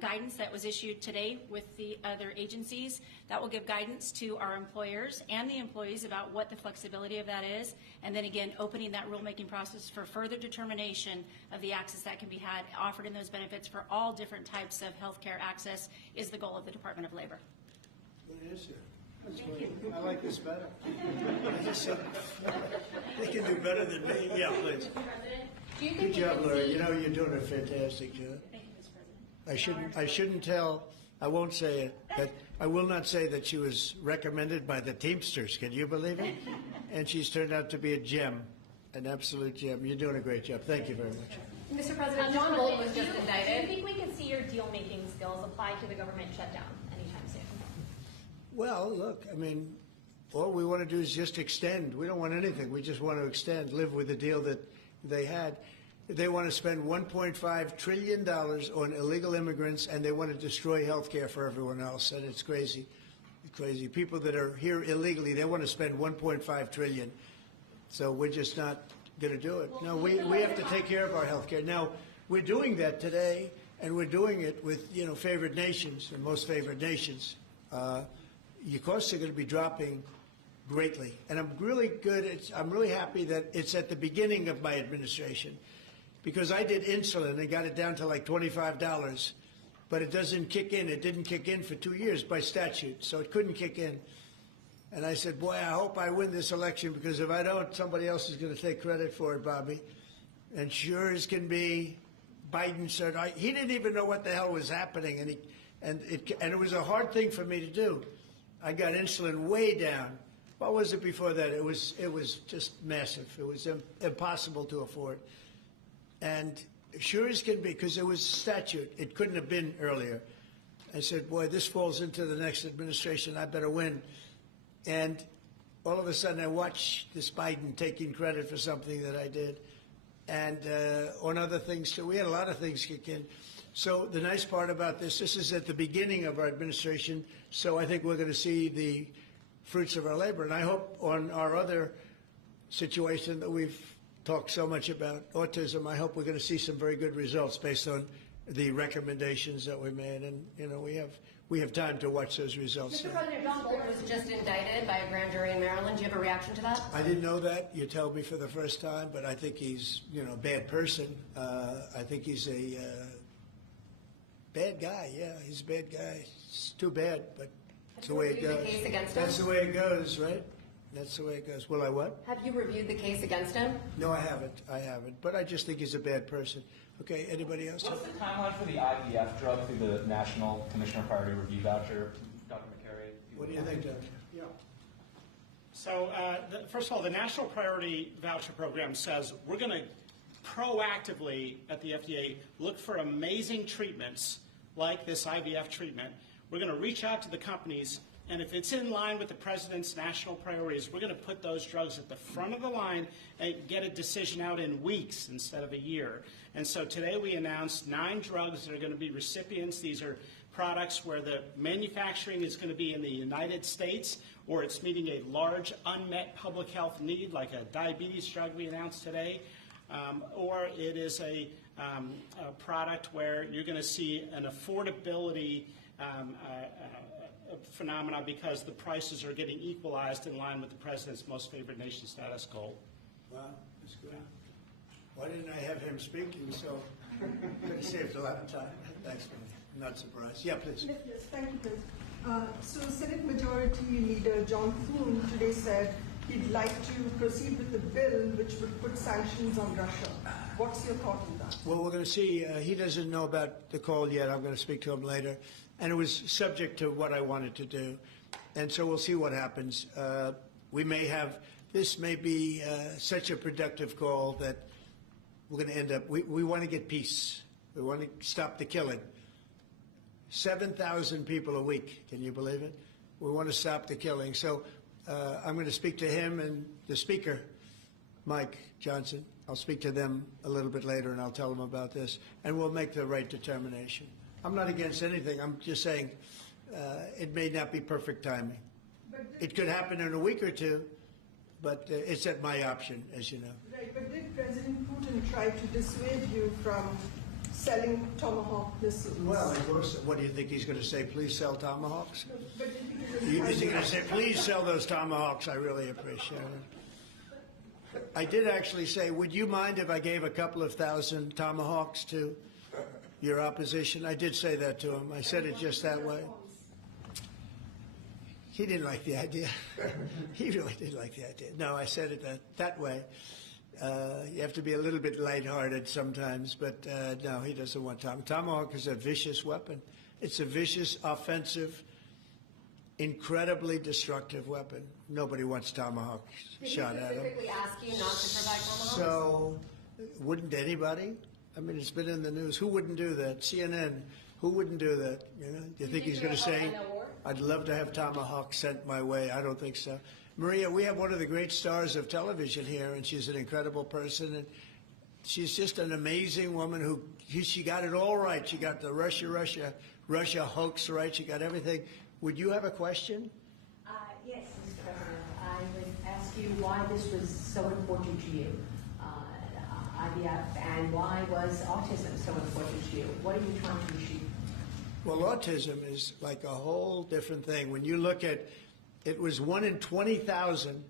guidance that was issued today with the other agencies, that will give guidance to our employers and the employees about what the flexibility of that is, and then again opening that rulemaking process for further determination of the access that can be had offered in those benefits for all different types of health care access is the goal of the Department of Labor. What is it? I like this better. I just said, they can do better than me. Yeah, please. Good job, Larry. You're doing a fantastic job. Thank you, Mr. President. I shouldn't tell, I won't say it, but I will not say that she was recommended by the Teamsters. Can you believe it? And she's turned out to be a gem, an absolute gem. You're doing a great job. Thank you very much. Mr. President, John Bolton was just indicted. Do you think we can see your deal-making skills applied to the government shutdown anytime soon? Well, look, all we want to do is just extend. We don't want anything. We just want to extend, live with the deal that they had. They want to spend $1.5 trillion on illegal immigrants, and they want to destroy health care for everyone else, and it's crazy. It's crazy. People that are here illegally, they want to spend $1.5 trillion. So we're just not going to do it. No, we have to take care of our health care. Now, we're doing that today, and we're doing it with, favored nations and most favored nations. Your costs are going to be dropping greatly. And I'm really happy that it's at the beginning of my administration, because I did insulin and got it down to like $25, but it doesn't kick in. It didn't kick in for 2 years by statute, so it couldn't kick in. And I said, boy, I hope I win this election, because if I don't, somebody else is going to take credit for it, Bobby. And sure as can be, Biden said, he didn't even know what the hell was happening, and it was a hard thing for me to do. I got insulin way down. What was it before that? It was just massive. It was impossible to afford. And sure as can be, because it was statute, it couldn't have been earlier. I said, boy, this falls into the next administration. I better win. And all of a sudden, I watch this Biden taking credit for something that I did, and on other things too. We had a lot of things kick in. So the nice part about this is at the beginning of our administration, so I think we're going to see the fruits of our labor. And I hope on our other situation that we've talked so much about, autism, I hope we're going to see some very good results based on the recommendations that we made, and we have time to watch those results. Mr. President, John Bolton was just indicted by a grand jury in Maryland. Do you have a reaction to that? I didn't know that. You told me for the first time, but I think he's, a bad person. I think he's a bad guy. Yeah, he's a bad guy. It's too bad, but that's the way it goes. Case against him? That's the way it goes, right? That's the way it goes. Will I what? Have you reviewed the case against him? No, I haven't. But I just think he's a bad person. Okay, anybody else? What's the timeline for the IVF drug through the National Commissioner Priority Review Voucher? Dr. McCary? What do you think, Doctor? Yeah. So, first of all, the National Priority Voucher Program says we're going to proactively at the FDA look for amazing treatments like this IVF treatment. We're going to reach out to the companies, and if it's in line with the President's national priorities, we're going to put those drugs at the front of the line and get a decision out in weeks instead of a year. And so today we announced 9 drugs that are going to be recipients. These are products where the manufacturing is going to be in the United States, or it's meeting a large unmet public health need, like a diabetes drug we announced today, or it is a product where you're going to see an affordability phenomena because the prices are getting equalized in line with the President's most favored nation status goal. Wow, that's good. Why didn't I have him speaking? So could have saved a lot of time. Thanks, man. I'm not surprised. Yeah, please. Yes, thank you, Chris. So Senate Majority Leader John Thune today said he'd like to proceed with the bill which would put sanctions on Russia. What's your thought on that? Well, we're going to see. He doesn't know about the call yet. I'm going to speak to him later. And it was subject to what I wanted to do. And so we'll see what happens. This may be such a productive call that we're going to end up, we want to get peace. We want to stop the killing. 7,000 people a week. Can you believe it? We want to stop the killing. So I'm going to speak to him and the speaker, Mike Johnson. I'll speak to them a little bit later and I'll tell them about this. And we'll make the right determination. I'm not against anything. I'm just saying it may not be perfect timing. It could happen in a week or two, but it's at my option, as you know. Right, but did President Putin try to dissuade you from selling Tomahawk missiles? Well, of course. What do you think he's going to say? Please sell Tomahawks? But Is he going to say, please sell those Tomahawks? I really appreciate it. I did actually say, would you mind if I gave a couple of thousand Tomahawks to your opposition? I did say that to him. I said it just that way. He didn't like the idea. He really didn't like the idea. No, I said it that way. You have to be a little bit lighthearted sometimes, but no, he doesn't want Tomahawk. Tomahawk is a vicious weapon. It's a vicious, offensive, incredibly destructive weapon. Nobody wants Tomahawk shot at them. Did he specifically ask you not to provide Tomahawks? So, wouldn't anybody? I mean, it's been in the news. Who wouldn't do that? CNN. Who wouldn't do that? You know? Do you think he's going to say, I'd love to have Tomahawk sent my way? I don't think so. Maria, we have one of the great stars of television here, and she's an incredible person. And she's just an amazing woman who, she got it all right. She got the Russia hoax right. She got everything. Would you have a question? Yes, Mr. President. I would ask you why this was so important to you, IVF, and why was autism so important to you? What are you trying to achieve? Well, autism is like a whole different thing. When you look at, it was 1 in 20,000.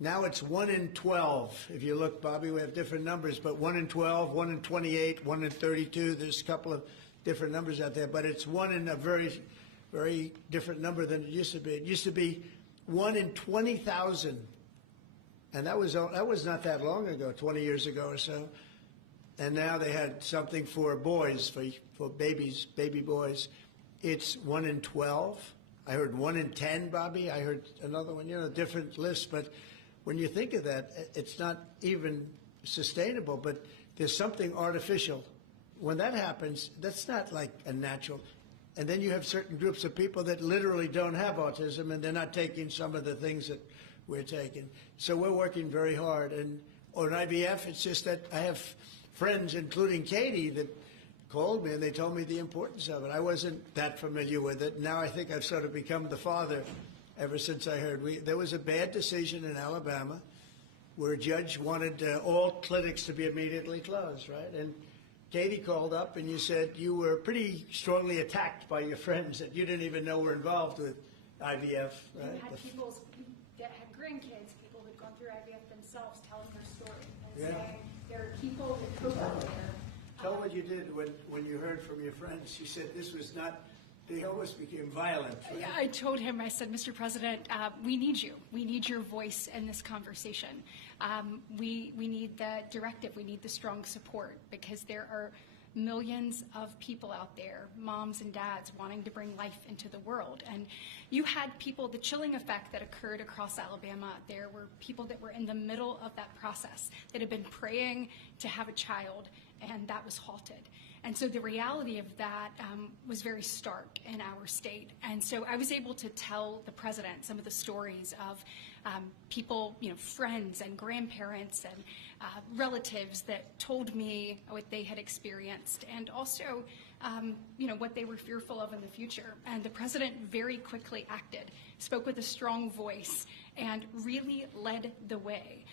Now it's 1 in 12. If you look, Bobby, we have different numbers, but 1 in 12, 1 in 28, 1 in 32. There's a couple of different numbers out there, but it's 1 in a very, very different number than it used to be. It used to be 1 in 20,000. And that was not that long ago, 20 years ago or so. And now they had something for boys, for babies, baby boys. It's 1 in 12. I heard 1 in 10, Bobby. I heard another one, different lists. But when you think of that, it's not even sustainable, but there's something artificial. When that happens, that's not like a natural. And then you have certain groups of people that literally don't have autism, and they're not taking some of the things that we're taking. So we're working very hard. And on IVF, it's just that I have friends, including Katie, that called me and they told me the importance of it. I wasn't that familiar with it. Now I think I've sort of become the father ever since I heard. There was a bad decision in Alabama where a judge wanted all clinics to be immediately closed, right? And Katie called up and you said you were pretty strongly attacked by your friends that you didn't even know were involved with IVF. Right? You had people that had grandkids, people who'd gone through IVF themselves, telling their story and saying there are people with hope out there. Tell what you did when you heard from your friends. You said this was not, they almost became violent. Right? I told him, I said, Mr. President, we need you. We need your voice in this conversation. We need the directive. We need the strong support because there are millions of people out there, moms and dads, wanting to bring life into the world. And you had people, the chilling effect that occurred across Alabama, there were people that were in the middle of that process that had been praying to have a child, and that was halted. And so the reality of that was very stark in our state. And so I was able to tell the president some of the stories of people, friends and grandparents and relatives that told me what they had experienced and also, what they were fearful of in the future. And the president very quickly acted, spoke with a strong voice, and really led the way.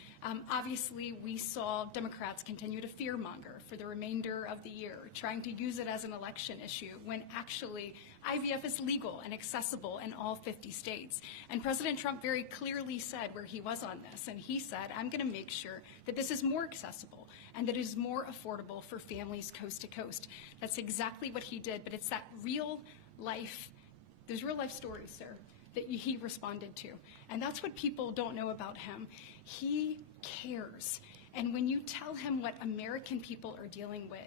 Obviously, we saw Democrats continue to fearmonger for the remainder of the year, trying to use it as an election issue when actually IVF is legal and accessible in all 50 states. And President Trump very clearly said where he was on this, and he said, I'm going to make sure that this is more accessible and that it is more affordable for families coast to coast. That's exactly what he did, but it's that real life, those real life stories, sir, that he responded to. And that's what people don't know about him. He cares. And when you tell him what American people are dealing with,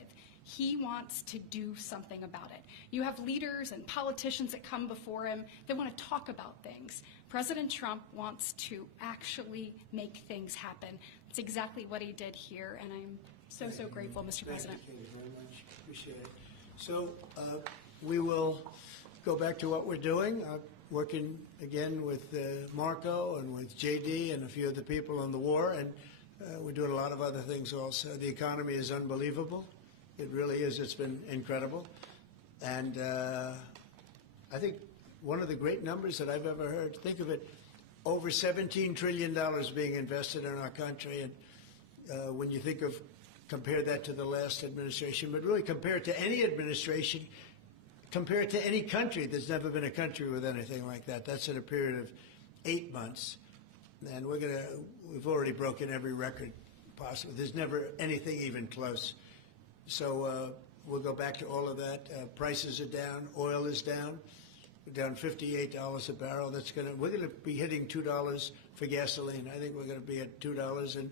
he wants to do something about it. You have leaders and politicians that come before him that want to talk about things. President Trump wants to actually make things happen. It's exactly what he did here, and I'm so grateful, Mr. President. Thank you very much. Appreciate it. So we will go back to what we're doing. Working again with Marco and with JD and a few of the people on the war, and we're doing a lot of other things also. The economy is unbelievable. It really is. It's been incredible. And I think one of the great numbers that I've ever heard, think of it, over $17 trillion being invested in our country. And when you think of, compare that to the last administration, but really compare it to any administration, compare it to any country. There's never been a country with anything like that. That's in a period of 8 months. And we've already broken every record possible. There's never anything even close. So we'll go back to all of that. Prices are down. Oil is down. We're down $58 a barrel. We're going to be hitting $2 for gasoline. I think we're going to be at $2. And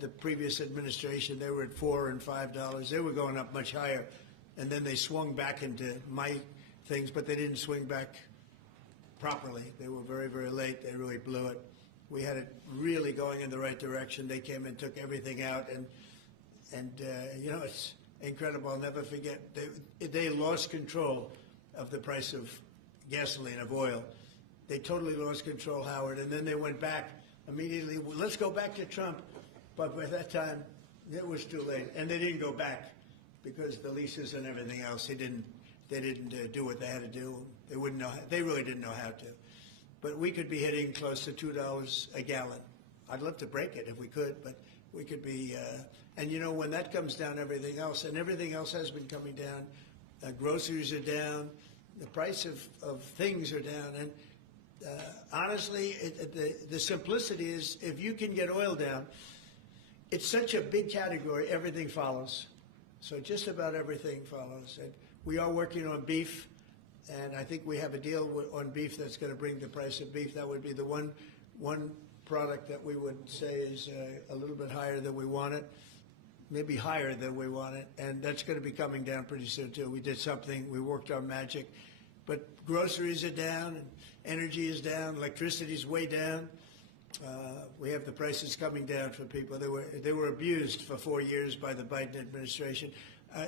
the previous administration, they were at $4 and $5. They were going up much higher. And then they swung back into my things, but they didn't swing back properly. They were very, very late. They really blew it. We had it really going in the right direction. They came and took everything out, and it's incredible. I'll never forget. They lost control of the price of gasoline, of oil. They totally lost control, Howard, and then they went back immediately. Well, let's go back to Trump. But by that time, it was too late, and they didn't go back. Because the leases and everything else, they didn't do what they had to do. They wouldn't know. They really didn't know how to. But we could be hitting close to $2 a gallon. I'd love to break it if we could, but we could be. And when that comes down, everything else has been coming down. Groceries are down. The price of things are down. And honestly, the simplicity is if you can get oil down, it's such a big category. Everything follows. So just about everything follows. And we are working on beef, and I think we have a deal on beef that's going to bring the price of beef. That would be the one product that we would say is a little bit higher than we want it, maybe higher than we want it, and that's going to be coming down pretty soon too. We did something. We worked our magic. But groceries are down, and energy is down, electricity is way down. We have the prices coming down for people. They were abused for 4 years by the Biden administration.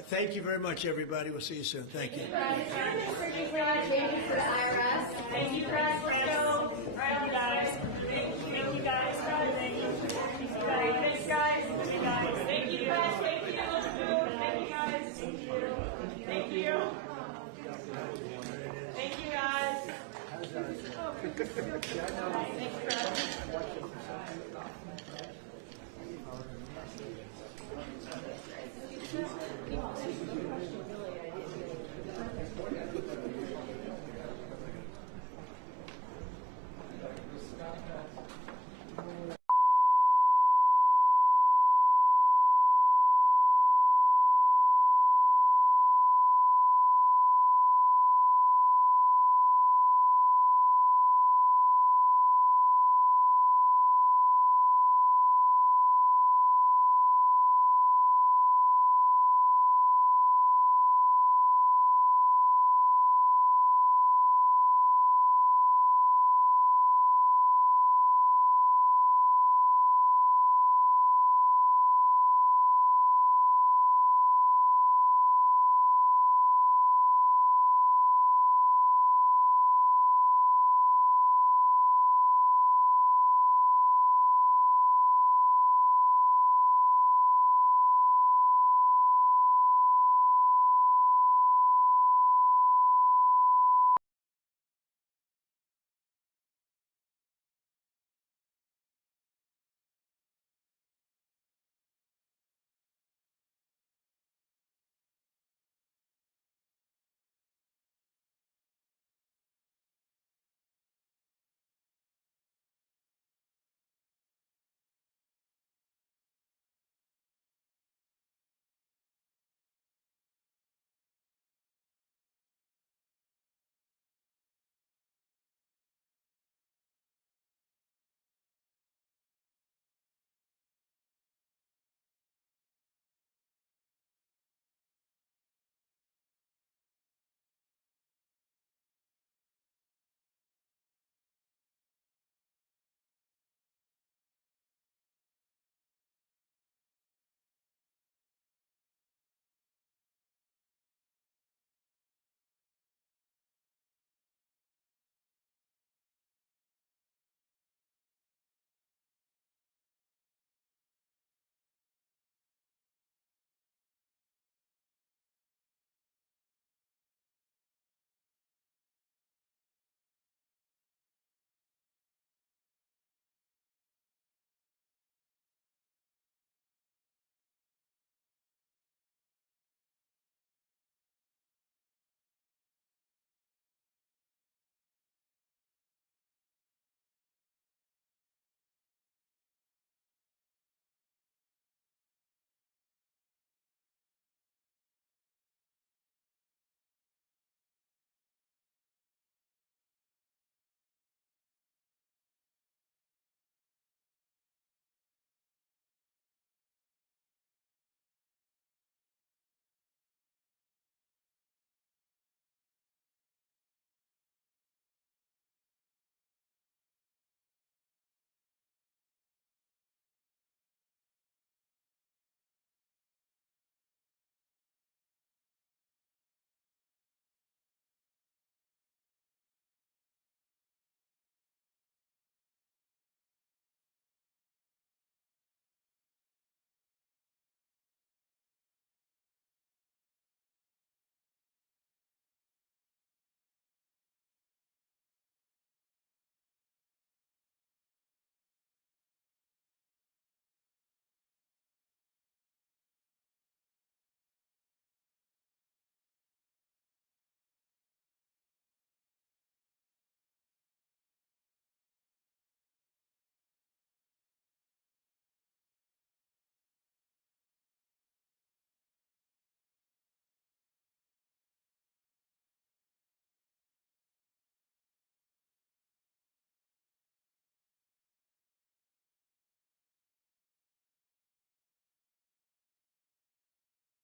Thank you very much, everybody. We'll see you soon. Thank you. Thank you for the IRS. Thank you, guys. Let's go. Right, guys. Thank you, guys. Thank you, guys. Thanks, guys. Thank you, guys. Thank you. Thank you, guys. Thank you. Thank you. Thank you, guys. Thanks, guys.